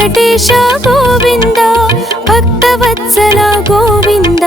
వెంకటేశ గోవింద భక్తవత్సల గోవింద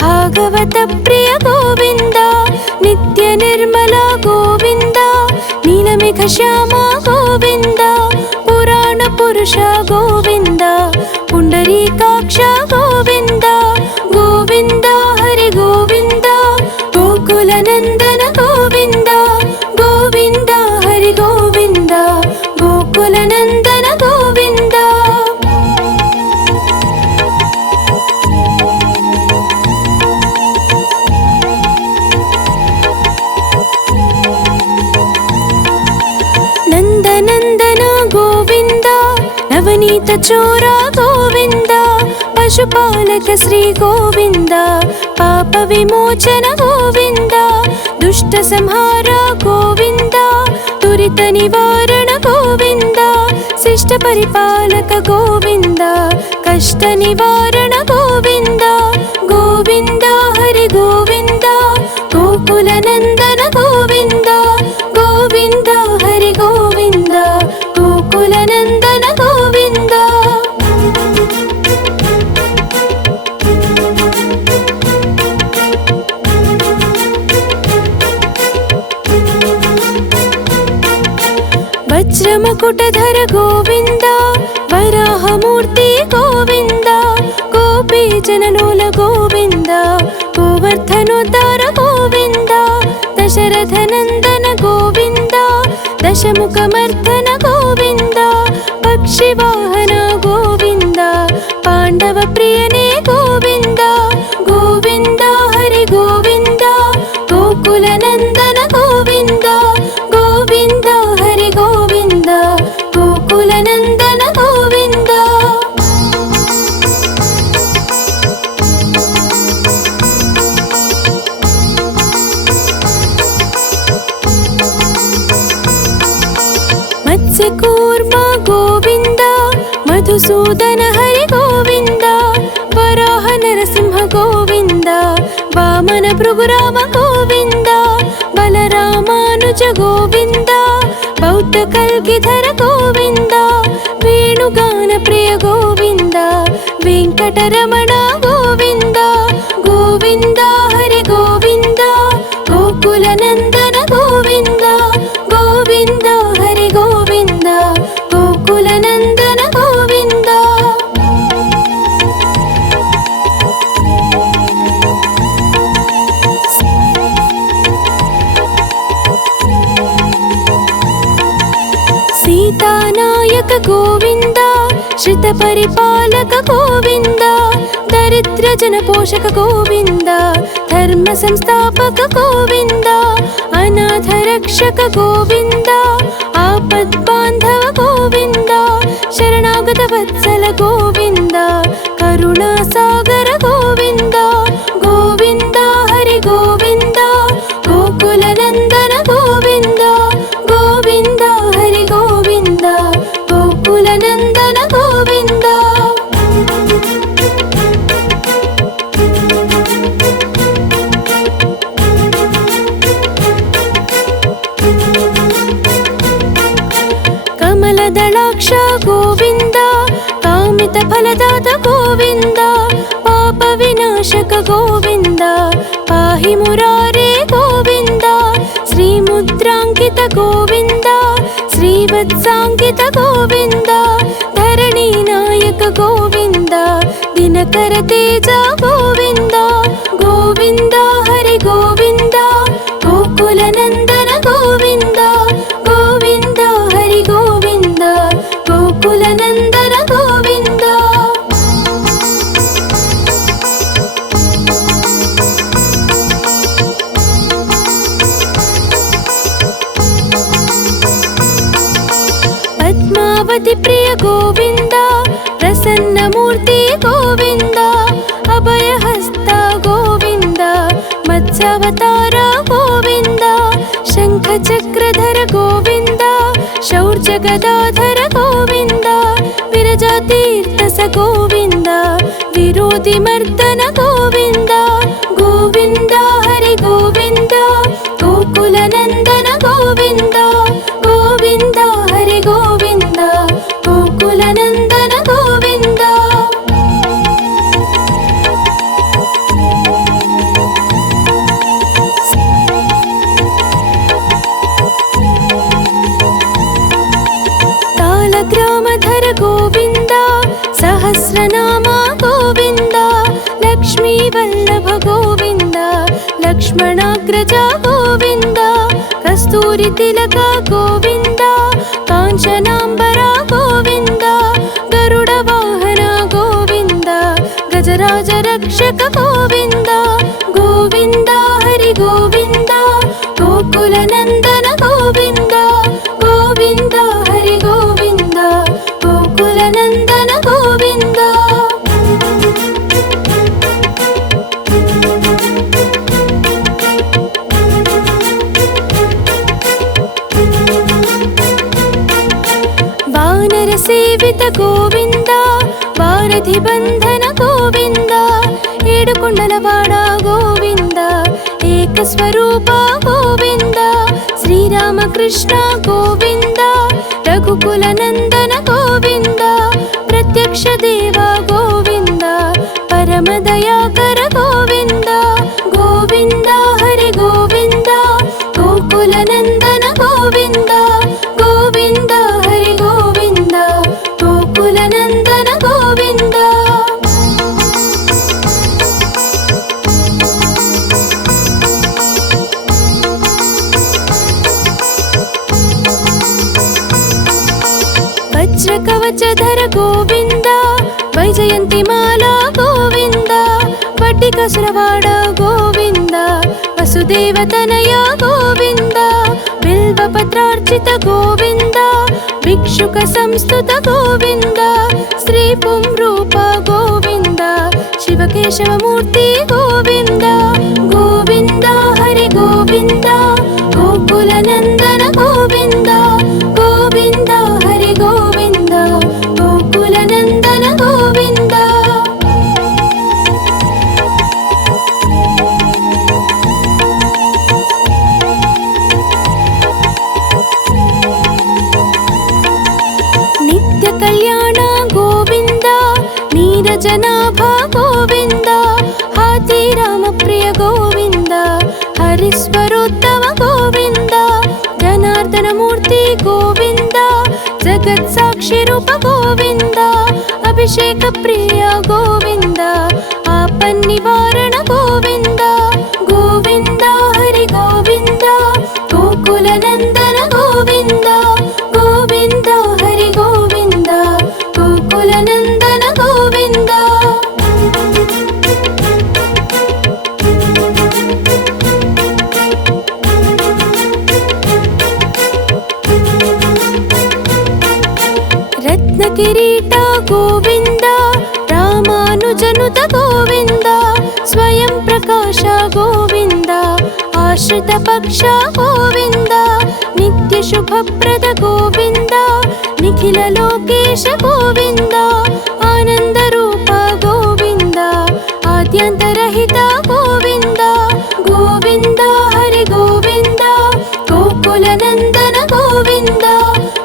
భాగవత ప్రియ గోవింద నిత్య నిర్మల గోవింద నీలమేఘ శ్యామ గోవింద పురాణ పురుష గోవింద పుండరీకాక్ష గోవింద గోవింద హరి గోవింద గోకుల నందన గోవింద గోవింద హరి గోవింద గోకుల నందన గోవింద. నందనందన గోవింద నవనీత చోర గోవింద పశుపాలక శ్రీ గోవింద పాప విమోచన గోవింద దుష్ట సంహార గోవింద దురిత నివారణ గోవింద శిష్ట పరిపాలక గోవింద కష్ట నివారణ గోవింద గోవింద హరి గోవింద గోకుల నందన గోవింద గోవింద హరి గోవింద గోకుల నందన గోవింద. వజ్రమకుటధర గోవింద వరాహమూర్తి గోవింద గోపీజనలోల గోవింద గోవర్ధనోద్ధార గోవింద దశరథ నందన గోవింద దశముఖమర్దన గోవింద పక్షివాహన గోవింద పాండవ ప్రియనే గోవింద గోవింద హరి గోవింద గోకుల నందన గోవింద గోవింద హరి గోవింద గోకుల నందన గోవింద. మత్స్యకూర్మ గోవింద మధుసూదన హరి గోవింద వరాహ నరసింహ గోవింద వామన భృగురామ గోవింద బలరామానుజ గోవింద బౌద్ధ కల్గిధర గోవింద వేణుగాన ప్రియ గోవింద వెంకటరమణ గోవింద గోవింద హరి గోవింద గోకుల నందన గోవింద గోవింద హరి గోవింద గోకుల నందన గోవింద. సీతానాయక గోవింద శ్రిత పరిపాలక గోవింద దరిద్ర జన పోషక గోవింద ధర్మ సంస్థాపక గోవింద అనాథ రక్షక గోవింద ఆపద్ బాంధవ గోవింద శరణాగత వత్సల గోవింద కరుణా సాగర గోవింద గోవింద హరి గోవింద గోకుల నందన గోవింద గోవింద హరి గోవింద గోకుల నందన గోవింద. కమలదళాక్ష గోవింద కామిత ఫలదాత గోవింద పాప వినాశక గోవింద పాహి మురారే గోవింద శ్రీముద్రాంకిత గోవింద శ్రీవత్సాంకిత గోవింద ధరణీ నాయక గోవింద దినకర తేజ గోవింద గోవింద హరి గోవింద గోకుల నందన గోవింద గోవింద హరి గోవింద గోకుల నందన గోవింద. పద్మావతి ప్రియ గోవింద ప్రసన్నమూర్తి గోవింద అభయహస్త గోవింద మత్స్యావతార గోవింద శంఖ చక్రధర గోవింద శౌర్య గదాధర గోవింద విరజాతీర్థ స గోవింద విరోధి మర్దన గోవింద గోవింద హరి గోవింద గోకుల నందన గోవింద గోవింద హరి గోవింద గోకుల నందన ಮುದ್ರಾಮಧರ ಗೋವಿಂದ ಸಹಸ್ರನಾಮ ಗೋವಿಂದ ಲಕ್ಷ್ಮೀ ವಲ್ಲಭ ಗೋವಿಂದ ಲಕ್ಷ್ಮಣಾಗ್ರಜ ಗೋವಿಂದ ಕಸ್ತೂರಿ ತಿಲಕ ಗೋವಿಂದ ಕಾಂಚನಾಂಬರ ಗೋವಿಂದ ಗರುಡ ವಾಹನ ಗೋವಿಂದ ಗಜರಾಜ ರಕ್ಷಕ ಗೋವಿಂದ ಗೋವಿಂದ ಹರಿ ಗೋವಿಂದ ಗೋಕುಲ ನಂದನ ಗೋವಿಂದ ಗೋವಿಂದ ಹರಿ ಗೋವಿಂದ ಗೋಕುಲ ನಂದನ ಗೋವಿಂದ ವಾನರ ಸೇವಿತ ಗೋವಿಂದ ವಾರಧಿ ಬಂಧನ ಗೋವಿಂದ ಏಡುಕೊಂಡಲವಾಡ ಗೋವಿಂದ ಏಕಸ್ವರೂಪ ಗೋವಿಂದ ಶ್ರೀರಾಮಕೃಷ್ಣ ಗೋವಿಂದ ರಘುಕುಲ ನಂದನ ಗೋವಿಂದ ಪ್ರತ್ಯಕ್ಷ ದೇವ ಗೋವಿಂದ ಪರಮದಯಾಕರ ಗೋವಿಂದ ಗೋವಿಂದ ಹರಿ ಗೋವಿಂದ ಗೋಕುಲ ನಂದನ ಗೋವಿಂದ ಗೋವಿಂದ ಹರಿ ಗೋವಿಂದ ಗೋಕುಲ ನಂದನ ಗೋವಿಂದ ವಜ್ರ ಕವಚಧರ ಗೋವಿಂದ ವೈಜಯಂತಿ ಮಾಲಾ ಗೋವಿಂದ ವಡ್ಡಿಕಸುರವಾಡ ಗೋವಿಂದ ವಸುದೇವತನಯ ಗೋವಿಂದ ಬಿಲ್ವಪತ್ರಾರ್ಚಿತ ಗೋವಿಂದ ಭಿಕ್ಷುಕ ಸಂಸ್ತುತ ಗೋವಿಂದ ಶ್ರೀ ಪುಂರೂಪ ಗೋವಿಂದ ಶಿವಕೇಶವ ಮೂರ್ತಿ ಗೋವಿಂದ ಗೋವಿಂದ ಹರಿ ಗೋವಿಂದ ಗೋಕುಲ ನಂದನ ಗೋವಿಂದ ಗೋವಿಂದ ಹರಿ ಗೋವಿಂದ ಗೋಕುಲ ನಂದನ ಗೋವಿಂದ ನಿತ್ಯ ಕಲ್ಯಾಣ ಗೋವಿಂದ ನೀರಜನಾಭ ಗೋವಿಂದ ಹಾತಿ ರಾಮ ಪ್ರಿಯ ಗೋವಿಂದ ಹರಿಸ್ವರೋತ್ತಮ ಗೋವಿಂದ ಜನಾರ್ದನ ಮೂರ್ತಿ ಗೋವಿಂದ ಜಗತ್ ಸಾಕ್ಷಿ ರೂಪ ಗೋವಿಂದ ಅಭಿಷೇಕ ಪ್ರಿಯ ಗೋವಿಂದ ಆಪನ್ ನಿವಾರಣ ಗೋವಿಂದ ಗೋವಿಂದ ಹರಿ ಗೋವಿಂದ ಗೋಕುಲ ನಂದನ ಗೋವಿಂದ ಗೋವಿಂದ ಹರಿ ಗೋವಿಂದ ಗೋಕುಲ ನಂದನ ಗೋವಿಂದ ರತ್ನ ಕಿರೀಟ ಗೋವಿಂದ ರಾಮಾನುಜನುತ ಗೋವಿಂದ ಸ್ವಯಂ ಪ್ರಕಾಶ ಗೋವಿಂದ ಆಶ್ರಿತ ಪಕ್ಷ ಗೋವಿಂದ ನಿತ್ಯ ಶುಭಪ್ರದ ಗೋವಿಂದ ನಿಖಿಲ ಲೋಕೇಶ ಗೋವಿಂದ ಆನಂದ ರೂಪ ಗೋವಿಂದ ಆದ್ಯಂತರಹಿತ ಗೋವಿಂದ ಗೋವಿಂದ ಹರಿ ಗೋವಿಂದ ಗೋಕುಲ ನಂದನ ಗೋವಿಂದ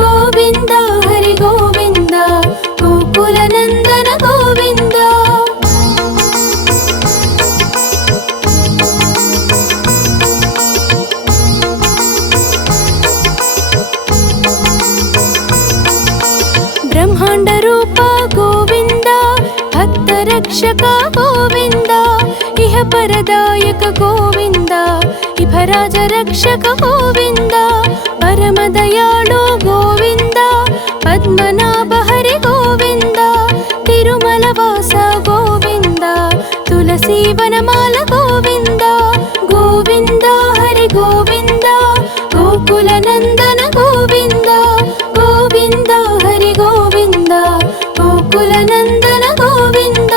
ಗೋವಿಂದ ಹರಿ ಗೋವಿಂದ ಗೋಕುಲ ನಂದನ ಗೋವಿಂದ ಬ್ರಹ್ಮಾಂಡ ರೂಪ ಗೋವಿಂದ ಭಕ್ತ ರಕ್ಷಕ ಗೋವಿಂದ ಇಹ ಪರದಾಯಕ ಗೋವಿಂದ ಇಭರಾಜ ರಕ್ಷಕ ಗೋವಿಂದ ಪರಮ ದಯಾಳು ಗೋವಿಂದ ಪದ್ಮನಾಭ ಹರಿ ಗೋವಿಂದ ತಿರುಮಲ ವಾಸ ಗೋವಿಂದ ತುಳಸಿ ವನಮಾಲ ಗೋವಿಂದ ಗೋವಿಂದ ಹರಿ ಗೋವಿಂದ ಗೋಕುಲ ನಂದನ ಗೋವಿಂದ ಗೋವಿಂದ ಹರಿ ಗೋವಿಂದ ಗೋಕುಲ ನಂದನ ಗೋವಿಂದ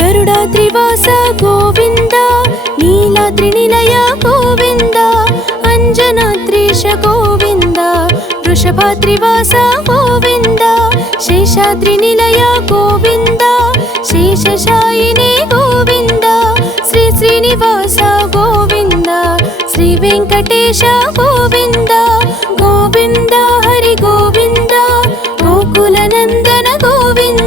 ಗರುಡಾದ್ರಿವಾಸ ಗೋವಿಂದ ನೀಲಾದ್ರಿ ನಿಲಯ ಗೋವಿಂದ ಅಂಜನಾದ್ರೀಶ ಗೋವಿಂದ ವೃಷಭಾದ್ರಿವಾಸ ಗೋವಿಂದ ಶೇಷಾದ್ರಿ ನಿಲಯ ಗೋವಿಂದ ಶೇಷಶಾಯಿನೇ ಗೋವಿಂದ ಶ್ರೀ ಶ್ರೀನಿವಾಸ ಗೋವಿಂದ ಶ್ರೀ ವೆಂಕಟೇಶ ಗೋವಿಂದ ಗೋವಿಂದ ಹರಿ ಗೋವಿಂದ ಗೋಕುಲ ನಂದನ ಗೋವಿಂದ